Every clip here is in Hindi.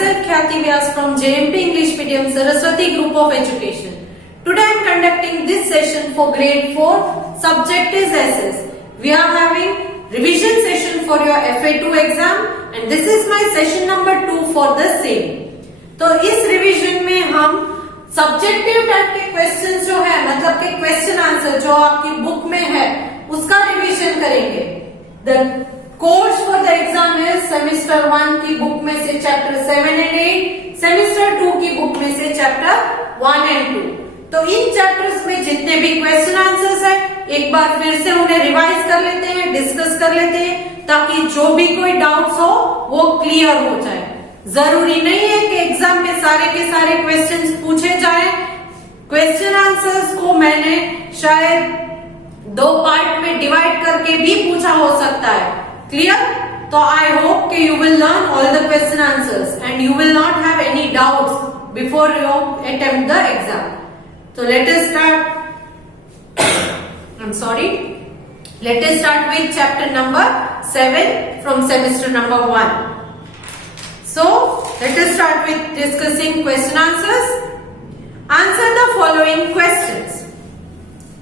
myself Khyati Vyas from JMP English Medium Saraswati Group of Education. Today I am conducting this session for grade 4. Subject is SS. We are having revision session for your FA2 exam and this is my session number 2 for the same. तो इस रिवीजन में हम सब्जेक्टिव टाइप के क्वेश्चंस जो है मतलब के क्वेश्चन आंसर जो आपकी बुक में है उसका रिवीजन करेंगे. The course for the exam है सेमेस्टर 1 की बुक में से चैप्टर 7 एंड 8, सेमेस्टर 2 की बुक में से चैप्टर 1 एंड 2. तो इन चैप्टर्स में जितने भी क्वेश्चन आंसर्स है एक बार फिर से उन्हें रिवाइज कर लेते हैं, डिस्कस कर लेते हैं ताकि जो भी कोई डाउट्स हो वो क्लियर हो जाए. जरूरी नहीं है कि एग्जाम में सारे के सारे क्वेश्चंस पूछे जाएं. क्वेश्चन आंसर्स को मैंने शायद 2 पार्ट में डिवाइड करके भी पूछा हो सकता है. क्लियर? तो आई होप कि you will learn all the question answers and you will not have any doubts before you attempt the exam. So let us start with chapter number 7 from semester number 1. So let us start with discussing question answers. Answer the following questions.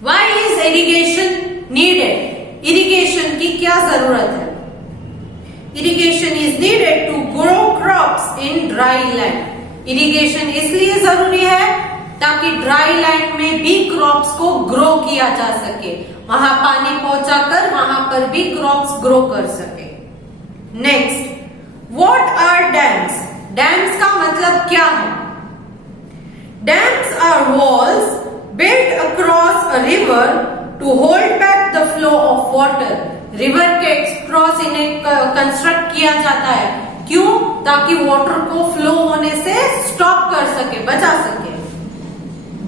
Why is irrigation needed? Irrigation की क्या जरूरत है? Irrigation is needed to grow crops in dry land. Irrigation इसलिए जरूरी है ताकि ड्राई लैंड में भी क्रॉप्स को ग्रो किया जा सके, वहां पानी पहुंचाकर वहां पर भी क्रॉप्स ग्रो कर सके. Next, what are dams? Dams का मतलब क्या है? Dams are walls built across a river to hold back the flow of water. River के क्रॉस इन्हें कंस्ट्रक्ट किया जाता है. क्यों? ताकि वाटर को फ्लो होने से स्टॉप कर सके, बचा सके.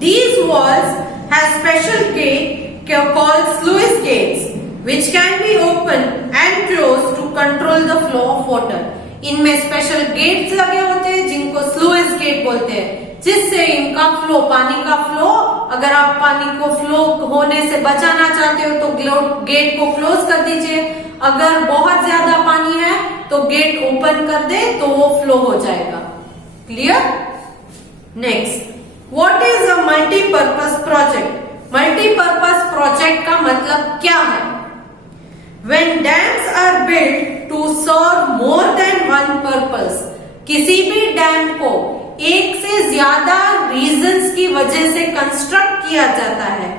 These walls have special gate called sluice gates, which can be opened and closed to control the flow of water. इनमें स्पेशल गेट्स लगे होते हैं जिनको स्लुइस गेट बोलते हैं, जिससे इनका फ्लो, पानी का फ्लो, अगर आप पानी को फ्लो होने से बचाना चाहते हो तो गेट को क्लोज कर दीजिए. अगर बहुत ज्यादा पानी है तो गेट ओपन कर दे तो वो फ्लो हो जाएगा. Clear? Next, What is a multi-purpose project? Multi-purpose project का मतलब क्या है? When dams are built to serve more than one purpose, किसी भी डैम को एक से ज्यादा रीजंस की वजह से कंस्ट्रक्ट किया जाता है,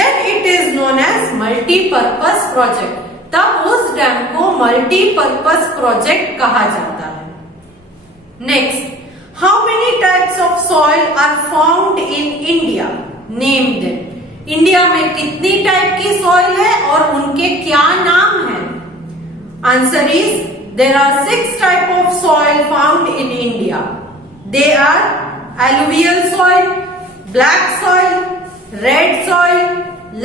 then it is known as multi-purpose project. तब उस डैम को multi-purpose project कहा जाता है. Next, how many types of soil are found in India? Name them. India में कितनी टाइप की सॉइल है और उनके क्या नाम हैं? Answer is there are 6 type of soil found in India. They are alluvial soil, black soil, red soil,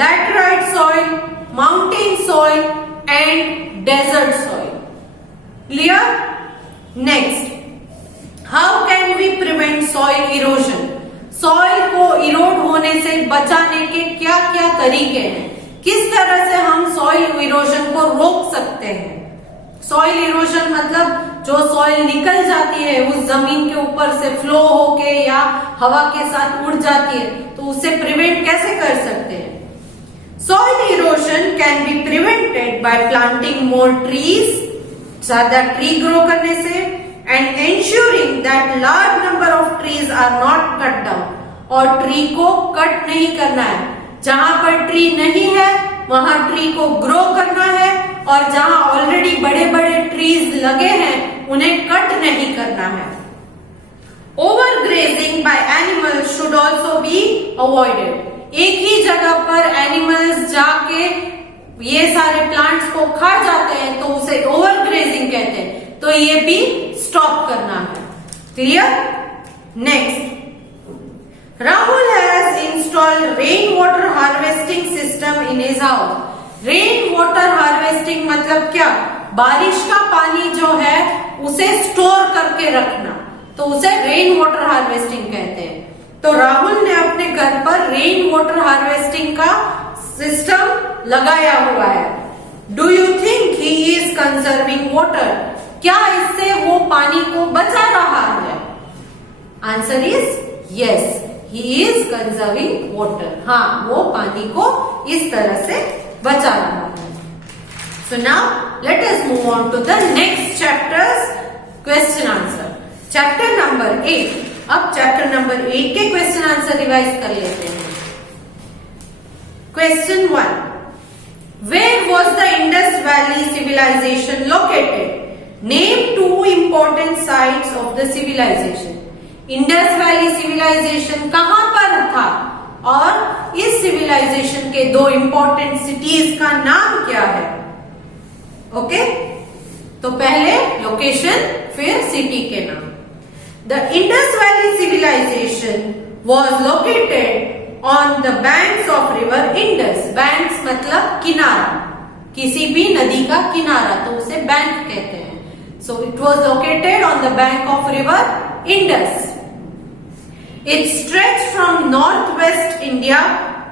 laterite soil, mountain soil and desert soil. Clear? Next, how can we prevent soil erosion? Soil को इरोड होने से बचाने के क्या क्या तरीके हैं? किस तरह से हम सॉइल इरोजन को रोक सकते हैं? सॉइल इरोजन मतलब जो सॉइल निकल जाती है उस जमीन के ऊपर से फ्लो होके या हवा के साथ उड़ जाती है, तो उसे प्रिवेंट कैसे कर सकते हैं? Soil erosion can be prevented by planting more trees, ज्यादा ट्री ग्रो करने से, and ensuring that large number of trees are not cut down. और ट्री को कट नहीं करना है. जहां पर ट्री नहीं है वहां ट्री को ग्रो करना है और जहां ऑलरेडी बड़े बड़े ट्रीज लगे हैं उन्हें कट नहीं करना है. Overgrazing by animals should also be avoided. एक ही जगह पर एनिमल्स जाके ये सारे प्लांट्स को खा जाते हैं तो उसे ओवरग्रेजिंग कहते हैं, तो ये भी स्टॉप करना है. Clear? Next, Rahul has installed rain water harvesting system in his house. Rain water harvesting मतलब क्या? बारिश का पानी जो है उसे स्टोर करके रखना, तो उसे रेन वाटर हार्वेस्टिंग कहते हैं. तो राहुल ने अपने घर पर रेन वाटर हार्वेस्टिंग का सिस्टम लगाया हुआ है. Do you think he is conserving water? क्या इससे वो पानी को बचा रहा है? Answer is yes, he is conserving water. हाँ, वो पानी को इस तरह से बचा रहा है। So now let us move on to the next chapter's question answer. Chapter number 8. अब chapter number 8 के question answer रिवाइज कर लेते हैं। Question 1. Where was the Indus Valley civilization located? Name two important sites of the civilization. Indus Valley civilization कहाँ पर था और इस civilization के दो important cities का नाम क्या है? ओके, तो पहले लोकेशन फिर सिटी के नाम। The Indus valley civilisation was located on the banks of river Indus. Banks मतलब किनारा, किसी भी नदी का किनारा, तो उसे बैंक कहते हैं। So it was located on the bank of river Indus. It stretch from north west India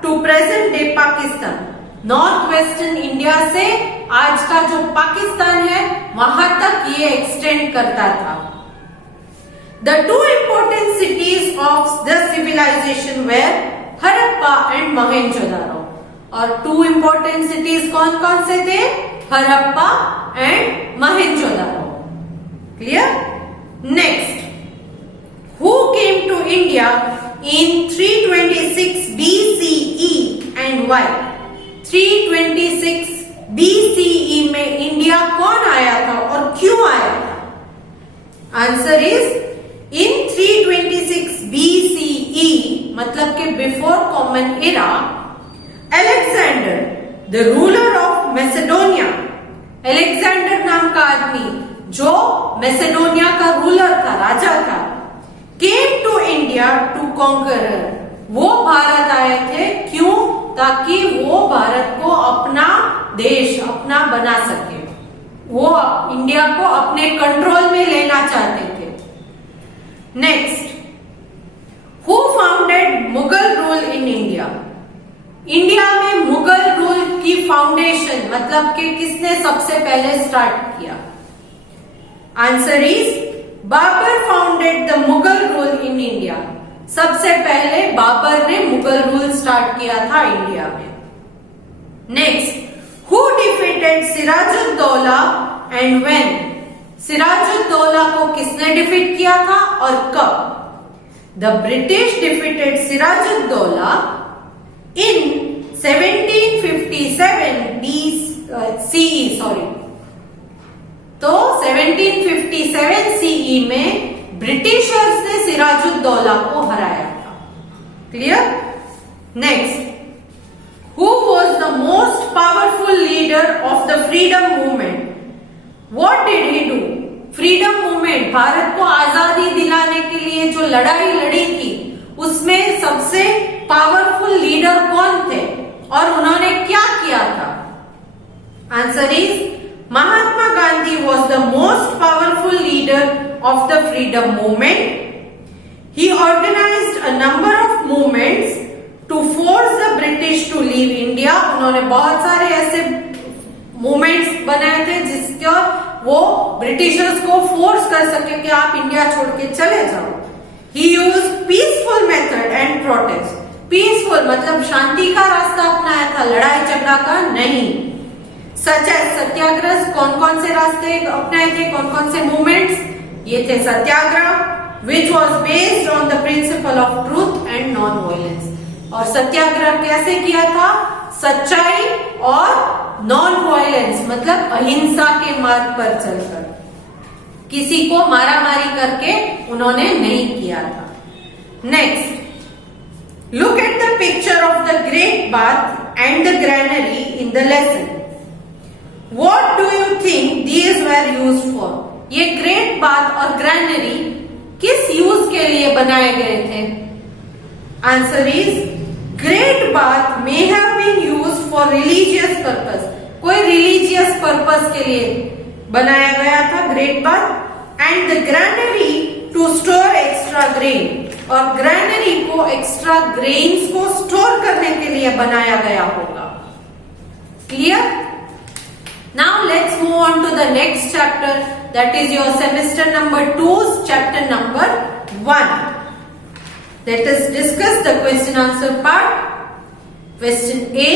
to present day Pakistan. North western India से आज का जो पाकिस्तान है वहां तक ये एक्सटेंड करता था। The two important cities of the civilisation were Harappa and Mohenjodaro. और टू इंपोर्टेंट सिटीज कौन कौन से थे? Harappa and Mohenjodaro. Clear? Next, who came to India in 326 BCE and why? 326 BCE में इंडिया कौन आया था और क्यों आया था? आंसर इज इन 326 BCE मतलब कि before common era, Alexander the ruler of Macedonia, Alexander नाम का आदमी जो मैसेडोनिया का रूलर था, राजा था, came to India to conquer. वो भारत आए थे, क्यों? ताकि वो भारत को अपना देश, अपना बना सके। वो इंडिया को अपने कंट्रोल में लेना चाहते थे। Next, who founded Mughal rule in India? India में मुगल रूल की फाउंडेशन मतलब कि किसने सबसे पहले स्टार्ट किया? Answer is Babur founded the Mughal rule in India. सबसे पहले बाबर ने मुगल रूल स्टार्ट किया था इंडिया में। Next, who defeated Sirajuddaulah and when? Sirajuddaulah को किसने डिफीट किया था और कब? The British defeated Sirajuddaulah in 1757 CE, sorry. तो 1757 CE में ब्रिटिशर्स ने सिराजुद्दौला को हराया था। Clear? Next, who was the most powerful leader of the freedom movement? What did he do? Freedom movement, Bharat को आजादी दिलाने के लिए जो लड़ाई लड़ी थी, उसमें सबसे पावरफुल लीडर कौन थे और उन्होंने क्या किया था? Answer is Mahatma Gandhi was the most powerful leader of the freedom movement. He organized a number of movements to force the British to leave India. उन्होंने बहुत सारे ऐसे मूवमेंट्स बनाए थे जिसका वो ब्रिटिशर्स को फोर्स कर सके कि आप इंडिया छोड़ के चले जाओ। He used peaceful method and protest. Peaceful मतलब शांति का रास्ता अपनाया था, लड़ाई झगड़ा का नहीं। सच एज सत्याग्रह, कौन कौन से रास्ते अपनाए थे, कौन कौन से मूवमेंट्स? ये थे Satyagraha, which was based on the principle of truth and non violence. और सत्याग्रह कैसे किया था? सच्चाई और नॉन वायलेंस मतलब अहिंसा के मार्ग पर चलकर, किसी को मारामारी करके उन्होंने नहीं किया था। Next, look at the picture of the great bath and the granary in the lesson. What do you think these were used for? ये ग्रेट बाथ और ग्रैनरी किस यूज के लिए बनाए गए थे? Answer is great bath may have been used for religious purpose. कोई रिलीजियस पर्पस के लिए बनाया गया था great bath. And the granary to store extra grain, और ग्रैनरी को एक्स्ट्रा ग्रेन्स को स्टोर करने के लिए बनाया गया होगा। Clear? Now let's move on to the next chapter, that is your semester number 2's chapter number 1. Let us discuss the question answer part. Question A.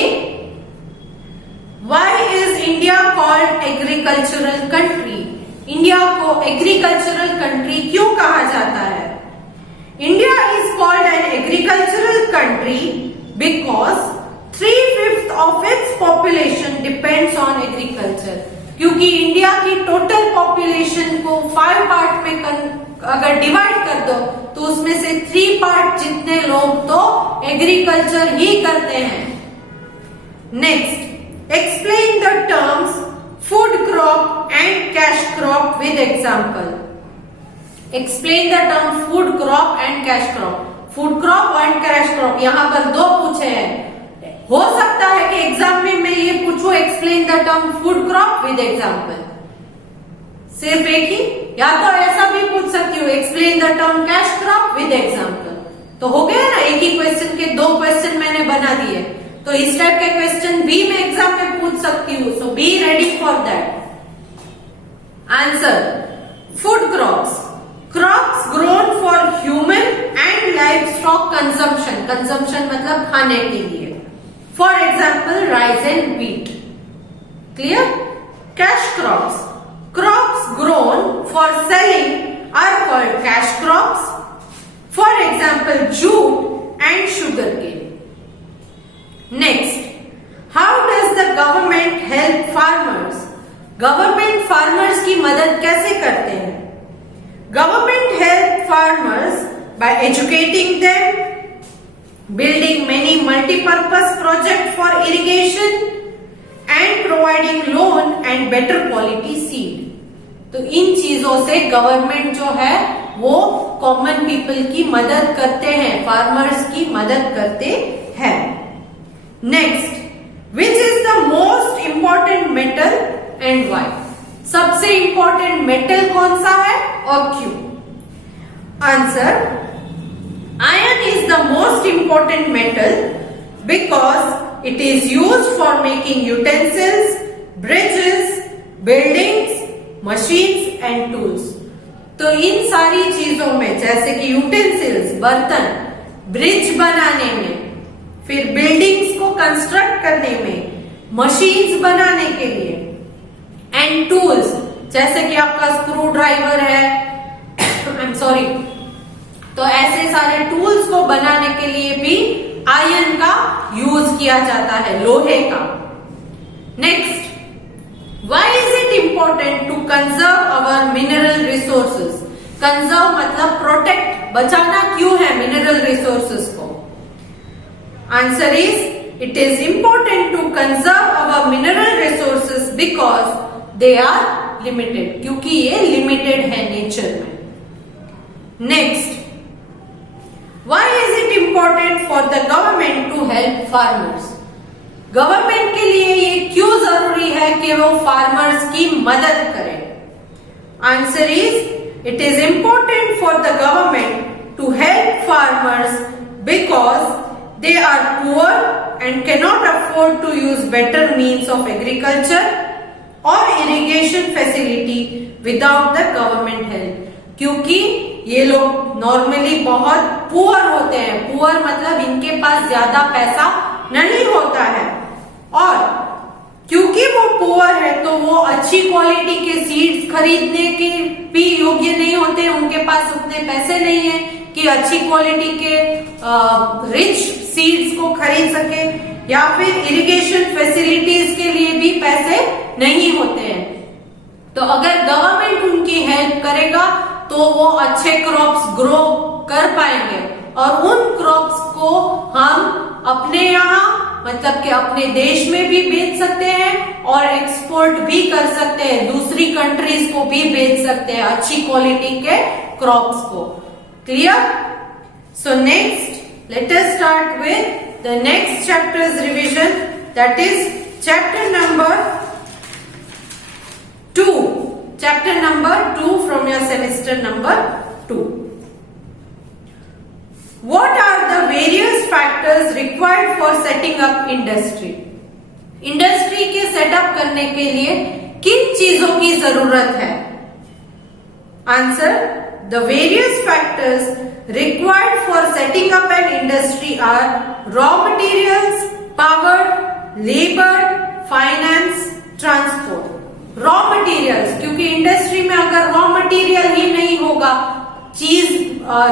Why is India called agricultural country? India को एग्रीकल्चरल कंट्री क्यों कहा जाता है? India is called an agricultural country because 3/5 of its population depends on agriculture. क्योंकि इंडिया की टोटल पॉपुलेशन को 5 पार्ट में अगर डिवाइड कर दो तो उसमें से 3 पार्ट जितने लोग तो एग्रीकल्चर ही करते हैं. Next, explain the terms food crop and cash crop with example. Explain the term food crop and cash crop. Food crop and cash crop यहाँ पर 2 पूछे हैं. हो सकता है कि एग्जाम में मैं ये पूछूं explain the term food crop with example, सिर्फ एक ही, या तो ऐसा भी पूछ सकती हूँ explain the term cash crop with example. तो हो गया ना, एक ही क्वेश्चन के 2 क्वेश्चन मैंने बना दिए. तो इस टाइप के क्वेश्चन भी मैं एग्जाम में पूछ सकती हूँ. So be ready for that. Answer, food crops, crops grown for human and life stock consumption. Consumption मतलब खाने के लिए. For example, rice and wheat. Clear? Cash crops. Crops grown for selling are called cash crops. For example, jute and sugarcane. Next, how does the government help farmers? Government farmers की मदद कैसे करते हैं? Government help farmers by educating them, building many multi-purpose projects for irrigation and providing loan and better quality seed. तो इन चीजों से गवर्नमेंट जो है वो कॉमन पीपल की मदद करते हैं, फार्मर्स की मदद करते हैं. Next, which is the most important metal and why? सबसे इंपॉर्टेंट मेटल कौन सा है और क्यों? Answer, iron is the most important metal because it is used for making utensils, bridges, buildings, machines and tools. तो इन सारी चीजों में जैसे कि यूटेंसिल्स, बर्तन, ब्रिज बनाने में, फिर बिल्डिंग्स को कंस्ट्रक्ट करने में, मशीन्स बनाने के लिए, एंड टूल्स जैसे कि आपका स्क्रू ड्राइवर है, आई एम सॉरी, तो ऐसे सारे टूल्स को बनाने के लिए भी आयरन का यूज किया जाता है, लोहे का. Next, why is it important to conserve our mineral resources? Conserve मतलब प्रोटेक्ट, बचाना क्यों है मिनरल रिसोर्सेज को? Answer is, it is important to conserve our mineral resources because they are limited, क्योंकि ये लिमिटेड है नेचर में. Next, why is it important for the government to help farmers? Government के लिए ये क्यों जरूरी है कि वो फार्मर्स की मदद करें? Answer is, it is important for the government to help farmers because they are poor and cannot afford to use better means of agriculture और irrigation facility without the government help. क्योंकि ये लोग नॉर्मली बहुत पुअर होते हैं. पुअर मतलब इनके पास ज्यादा पैसा नहीं होता है, और क्योंकि वो पुअर है तो वो अच्छी क्वालिटी के सीड्स खरीदने के भी योग्य नहीं होते. उनके पास उतने पैसे नहीं है कि अच्छी क्वालिटी के रिच सीड्स को खरीद सके, या फिर इरिगेशन फैसिलिटीज के लिए भी पैसे नहीं होते हैं. तो अगर गवर्नमेंट उनकी हेल्प करेगा तो वो अच्छे क्रॉप्स ग्रो कर पाएंगे, और उन क्रॉप्स को हम अपने यहाँ मतलब कि अपने देश में भी बेच सकते हैं और एक्सपोर्ट भी कर सकते हैं, दूसरी कंट्रीज को भी बेच सकते हैं अच्छी क्वालिटी के क्रॉप्स को. Clear? So next, let us start with the next chapters revision, that is chapter number 2. Chapter number 2 from your semester number 2. What are the various factors required for setting up industry? Industry के सेटअप करने के लिए किन चीजों की जरूरत है? Answer, the various factors required for setting up an industry are raw materials, power, labor, finance, transport. Raw materials, क्योंकि इंडस्ट्री में अगर रॉ मटेरियल ही नहीं होगा, चीज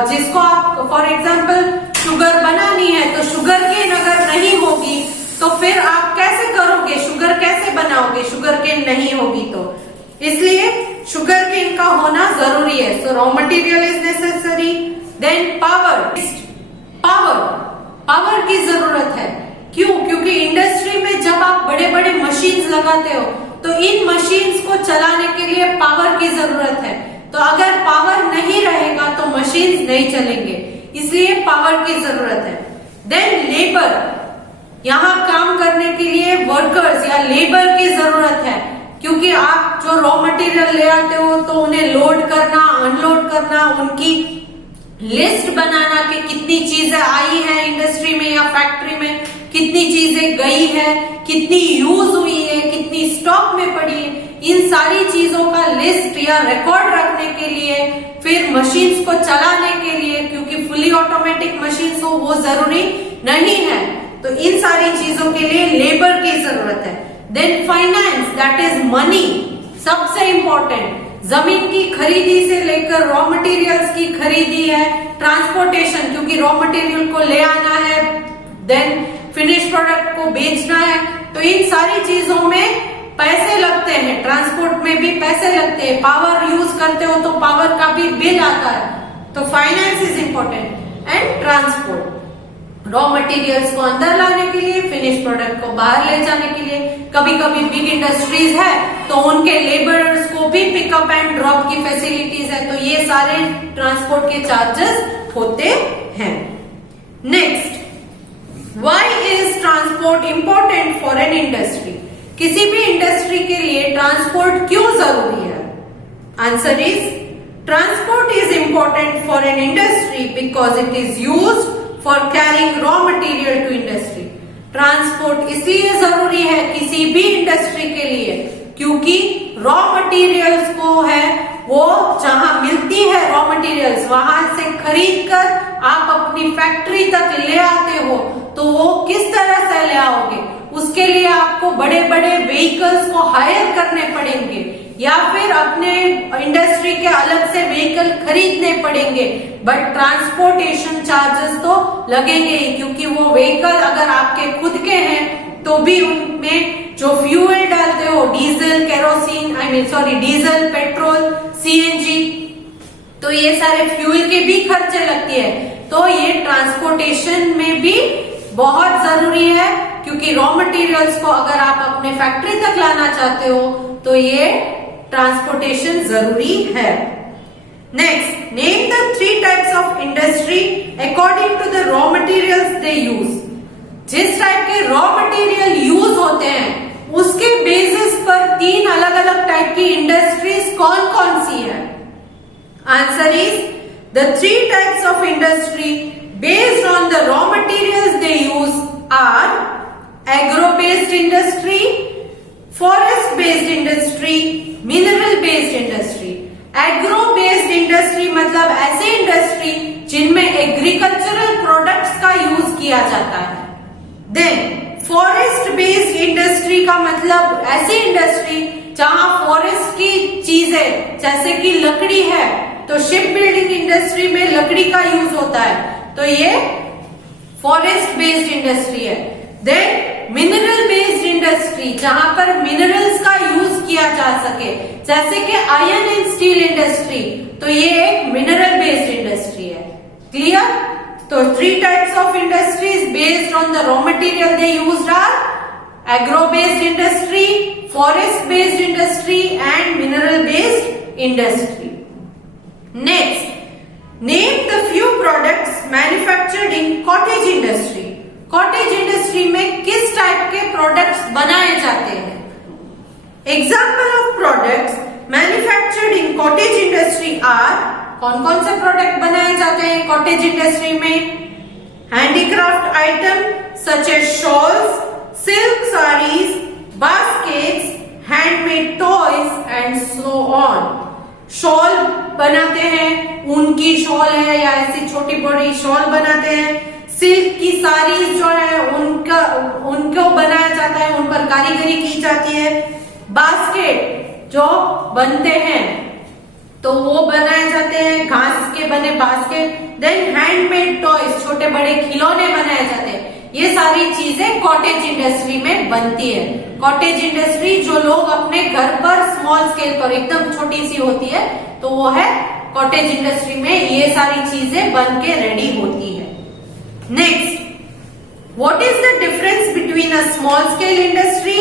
जिसको आप फॉर एग्जांपल शुगर बनानी है तो शुगर केन अगर नहीं होगी तो फिर आप कैसे करोगे, शुगर कैसे बनाओगे, शुगर केन नहीं होगी तो इसलिए शुगर केन का होना जरूरी है. So raw material is necessary. Then power की जरूरत है. क्यों? क्योंकि इंडस्ट्री में जब आप बड़े बड़े मशीन्स लगाते हो तो इन मशीन्स को चलाने के लिए पावर की जरूरत है. तो अगर पावर नहीं रहेगा तो मशीन्स नहीं चलेंगे, इसलिए पावर की जरूरत है. देन लेबर, यहाँ काम करने के लिए वर्कर्स या लेबर की जरूरत है, क्योंकि आप जो रॉ मटेरियल ले आते हो तो उन्हें लोड करना, अनलोड करना, उनकी लिस्ट बनाना कि कितनी चीजें आई है इंडस्ट्री में या फैक्ट्री में, कितनी चीजें गई है, कितनी यूज हुई है, कितनी स्टॉक में पड़ी है, इन सारी चीजों का लिस्ट या रिकॉर्ड रखने के लिए, फिर मशीन्स को चलाने के लिए, क्योंकि फुली ऑटोमेटिक मशीन्स हो वो जरूरी नहीं है, तो इन सारी चीजों के लिए लेबर की जरूरत है. Then finance, that is money, सबसे इंपॉर्टेंट. जमीन की खरीदी से लेकर रॉ मटेरियल्स की खरीदी है, ट्रांसपोर्टेशन, क्योंकि रॉ मटेरियल को ले आना है, देन फिनिश प्रोडक्ट को बेचना है, तो इन सारी चीजों में पैसे लगते हैं. ट्रांसपोर्ट में भी पैसे लगते हैं. पावर यूज करते हो तो पावर का भी बिल आता है. तो finance is important. And transport, raw materials को अंदर लाने के लिए, फिनिश प्रोडक्ट को बाहर ले जाने के लिए. कभी कभी बिग इंडस्ट्रीज है तो उनके लेबरर्स को भी पिकअप एंड ड्रॉप की फैसिलिटीज है, तो ये सारे ट्रांसपोर्ट के चार्जेस होते हैं. Next, Why is transport important for an industry? किसी भी इंडस्ट्री के लिए ट्रांसपोर्ट क्यों जरूरी है? Answer is, transport is important for an industry because it is used for carrying raw material to industry. Transport इसलिए जरूरी है किसी भी इंडस्ट्री के लिए क्योंकि रॉ मटेरियल्स को है वो जहां मिलती है रॉ मटेरियल्स वहां से खरीद कर आप अपनी फैक्ट्री तक ले आते हो, तो वो किस तरह से ले आओगे? उसके लिए आपको बड़े बड़े व्हीकल्स को हायर करने पड़ेंगे या फिर अपने इंडस्ट्री के अलग से व्हीकल खरीदने पड़ेंगे, बट ट्रांसपोर्टेशन चार्जेस तो लगेंगे ही, क्योंकि वो व्हीकल अगर आपके खुद के हैं तो भी उनमें जो फ्यूल डालते हो, diesel, kerosene, diesel, petrol, CNG, तो ये सारे फ्यूल के भी खर्चे लगती है. तो ये ट्रांसपोर्टेशन में भी बहुत जरूरी है, क्योंकि रॉ मटेरियल्स को अगर आप अपने फैक्ट्री तक लाना चाहते हो तो ये ट्रांसपोर्टेशन जरूरी है. Next, name the 3 types of industry according to the raw materials they use. जिस टाइप के रॉ मटेरियल यूज होते हैं उसके बेसिस पर 3 अलग अलग टाइप की इंडस्ट्रीज कौन कौन सी है? Answer is, the 3 types of industry based on the raw materials they use are agro based industry, forest based industry, mineral based industry. agro based industry मतलब ऐसे इंडस्ट्री जिनमें एग्रीकल्चरल प्रोडक्ट्स का यूज किया जाता है. देन फॉरेस्ट बेस्ड इंडस्ट्री का मतलब ऐसी इंडस्ट्री जहां फॉरेस्ट की चीजें जैसे कि लकड़ी है तो शिप बिल्डिंग इंडस्ट्री में लकड़ी का यूज होता है, तो ये फॉरेस्ट बेस्ड इंडस्ट्री है. देन मिनरल बेस्ड इंडस्ट्री जहां पर मिनरल्स का यूज किया जा सके, जैसे कि आयरन एंड स्टील इंडस्ट्री, तो ये एक मिनरल बेस्ड इंडस्ट्री है. क्लियर? तो 3 types of industries based on the raw material they used are agro based industry, forest based industry and mineral based industry. Next, name the few products manufactured in cottage industry. Cottage industry में किस टाइप के प्रोडक्ट्स बनाए जाते हैं? Example of products manufactured in cottage industry are, कौन कौन से प्रोडक्ट बनाए जाते हैं कॉटेज इंडस्ट्री में? Handicraft item such as shawls, silk saris, baskets, handmade toys and so on. Shawl बनाते हैं, ऊन की शॉल है या ऐसी छोटी बड़ी शॉल बनाते हैं। सिल्क की साड़ीज जो है उनको बनाया जाता है, उन पर कारीगरी की जाती है। बास्केट जो बनते हैं तो वो बनाए जाते हैं, घास के बने बास्केट। देन हैंडमेड टॉयज, छोटे बड़े खिलौने बनाए जाते हैं। ये सारी चीजें कॉटेज इंडस्ट्री में बनती है। कॉटेज इंडस्ट्री जो लोग अपने घर पर स्मॉल स्केल पर, एकदम छोटी सी होती है, तो वो है कॉटेज इंडस्ट्री में ये सारी चीजें बन के रेडी होती है। Next, what is the difference between a small scale industry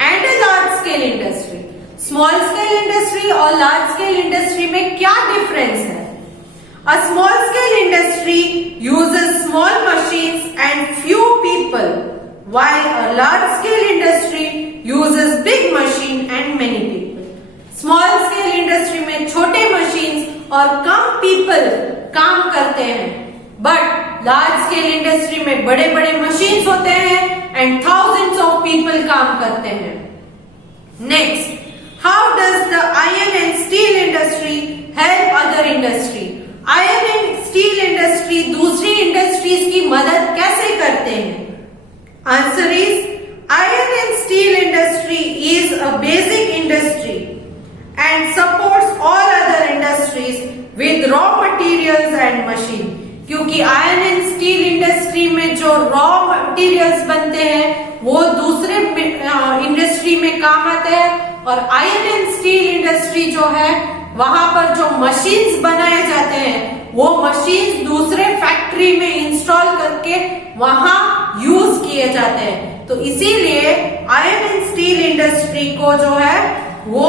and a large scale industry? Small scale industry और लार्ज स्केल इंडस्ट्री में क्या डिफरेंस है? A small scale industry uses small machines and few people, while a large scale industry uses big machine and many people. Small scale industry में छोटे machines और कम people काम करते हैं, but large scale industry में बड़े बड़े machines होते हैं and thousands of people काम करते हैं. Next, how does the iron and steel industry help other industry? Iron and steel industry दूसरी इंडस्ट्रीज की मदद कैसे करते हैं? Answer is, iron and steel industry is a basic industry and supports all other industries with raw materials and machine. क्योंकि आयरन एंड स्टील इंडस्ट्री में जो रॉ मटेरियल्स बनते हैं वो दूसरे इंडस्ट्री में काम आते हैं, और आयरन एंड स्टील इंडस्ट्री जो है वहां पर जो मशीन्स बनाए जाते हैं वो मशीन्स दूसरे फैक्ट्री में इंस्टॉल करके वहां यूज किए जाते हैं। तो इसीलिए आयरन एंड स्टील इंडस्ट्री को जो है वो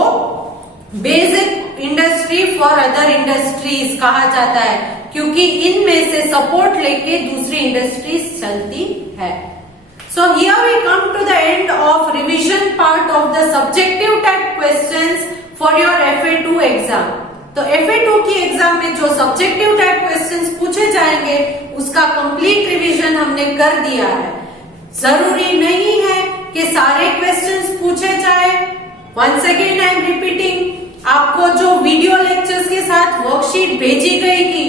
basic industry for other industries कहा जाता है, क्योंकि इनमें से सपोर्ट लेके दूसरी इंडस्ट्रीज चलती है। So here we come to the end of revision part of the subjective type questions for your FA2 exam. तो FA2 की एग्जाम में जो सब्जेक्टिव टाइप क्वेश्चंस पूछे जाएंगे उसका कंप्लीट रिवीजन हमने कर दिया है। जरूरी नहीं है कि सारे क्वेश्चंस पूछे जाए। Once again I am repeating, आपको जो वीडियो लेक्चर्स के साथ वर्कशीट भेजी गई थी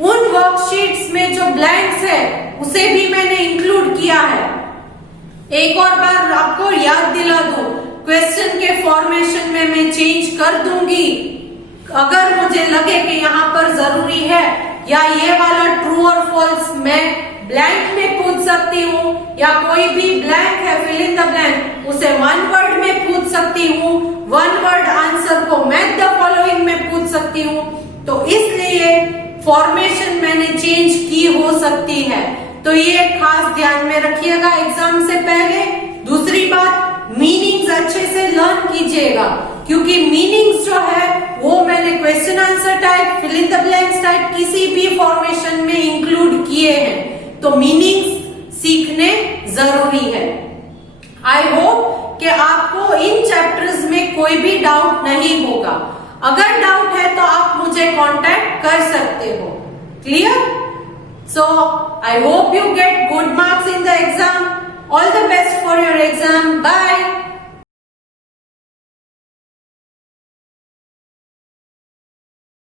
उन वर्कशीट्स में जो ब्लैंक्स है उसे भी मैंने इंक्लूड किया है। एक और बार आपको याद दिला दूं, क्वेश्चन के फॉर्मेशन में मैं चेंज कर दूंगी। अगर मुझे लगे कि यहाँ पर जरूरी है या ये वाला ट्रू और फॉल्स मैं ब्लैंक में पूछ सकती हूँ, या कोई भी ब्लैंक है फिल इन द ब्लैंक उसे वन वर्ड में पूछ सकती हूँ, वन वर्ड आंसर को मैच द फॉलोइंग में पूछ सकती हूँ, तो इसलिए फॉर्मेशन मैंने चेंज की हो सकती है। तो ये खास ध्यान में रखिएगा एग्जाम से पहले। दूसरी बात, मीनिंग्स अच्छे से लर्न कीजिएगा, क्योंकि मीनिंग्स जो है वो मैंने question answer type, fill in the blanks type किसी भी फॉर्मेशन में इंक्लूड किए हैं, तो मीनिंग्स सीखने जरूरी है। आई होप कि आपको इन चैप्टर्स में कोई भी डाउट नहीं होगा। अगर डाउट है तो आप मुझे कांटेक्ट कर सकते हो। Clear? So I hope you get good marks in the exam. All the best for your exam. Bye.